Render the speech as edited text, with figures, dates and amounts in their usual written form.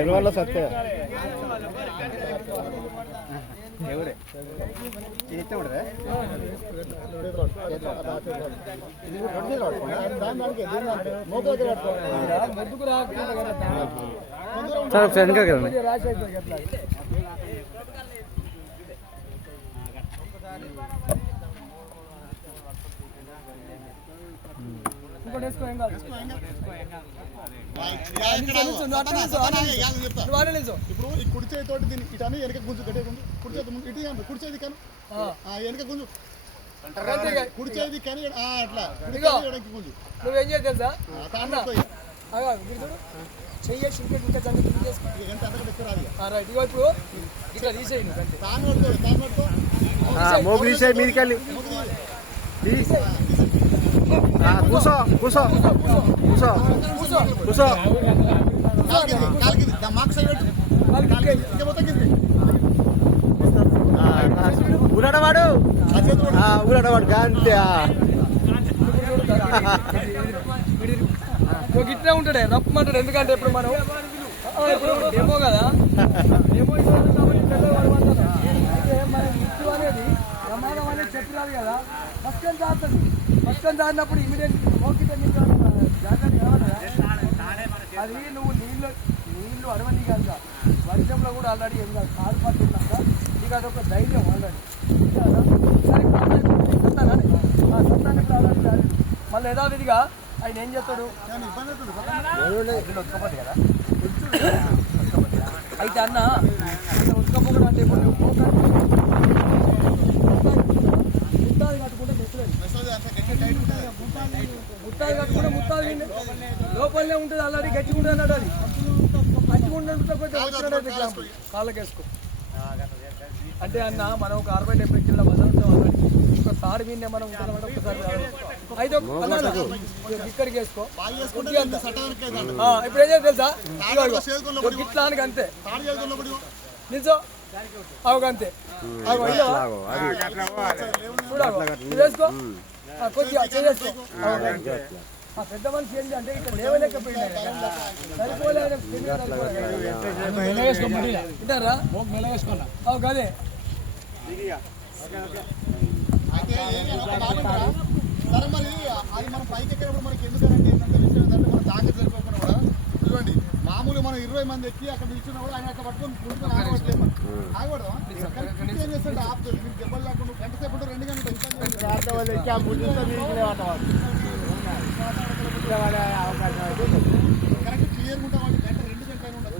ఎరువల్ల సత్య ఎవరే ఇచ్చే sir friend కదా ఇప్పుడు ఈ కుడి చేతితోటి దీన్ని ఇటాను వెనక గుంజు కట్టే గుంజు కుడి చేతి ఇటు కుడి చేతి కాను వెనక గుంజు కుడి చేతి కానీ అట్లా వెనక్కి గుంజు నువ్వేం చేయ తెలుసా చెయ్యేసి ఇంకా సంగతి రైట్ ఇగో ఇప్పుడు ఇట్లా తీసేయి మోగు తీసేయి మీదికెళ్ళి కూసో కూసో కూసో కూసో ఊరడవాడు ఊరడవాడు అంతే గిట్లే ఉంటాడే రప్పమంటాడు ఎందుకంటే ఇప్పుడు మనం ఇప్పుడు డెమో కదా డెమో మన ఇటు అనేది ప్రమాదం అనేది చెప్పరాదు కదా ఫస్ట్ టైం దాడుతుంది ఫస్ట్ టైం దాడినప్పుడు ఇమీడియట్ మోకితే జాగ్రత్త కావాలి అది నువ్వు నీళ్ళు అడవని కనుక వర్షంలో కూడా ఆల్రెడీ ఏం కాదు కాలు పట్టున్నాక నీకు అదొక ధైర్యం ఆల్రెడీ సత్తాన్ని ఇప్పుడు ఆల్రెడీ మళ్ళీ యథావిధిగా ఆయన ఏం చేస్తాడు ఉతకపోతే కదా అయితే అన్న ఉతకపోవడం అంటే ఇప్పుడు ముత్తాది కట్టుకుంటే ముత్తాది కట్టుకుంటే ముత్తాది లోపలనే ఉంటుంది ఆల్రెడీ గట్టిగా ఉంటుంది అన్నాడు అది గట్టిగా ఉంటే కాళ్ళకేసుకో అంటే అన్న మనం ఒక 60-70 కిలోల వజన ఉంటాం ఒక తాడు మీదే మనం ఉంటామంటే ఒకసారి అయితే ఇక్కడికి వేసుకో ఇప్పుడు ఏం తెలుసా గిట్లానికి అంతే నిజం అవు అంతే వేసుకో కొద్దిగా చేసుకో పెద్ద మనిషి ఏంటి అంటే ఇక్కడ లేవలేకపోయినా సరిపోలేరా అవు కదే సరే మరి అది మనం పైకి ఎక్కినప్పుడు మనకి ఎందుకంటే ఏంటంటే విషయం ఏంటంటే మనం తాగే సరిపోకుండా కూడా చూడండి మామూలు మనం 20 మంది ఎక్కి అక్కడ నిల్చున్నా కూడా ఆయన అక్కడ పట్టుకొని ఆగబట్టలేదు ఆగబడదాం ఏం చేస్తుంటే ఆపుతుంది మీకు దెబ్బలు లేకుండా గంట సేపు 2 గంటలు కరెక్ట్ క్లియర్గా ఉంటాం అంటే గంట 2 గంటలు ఉండదు.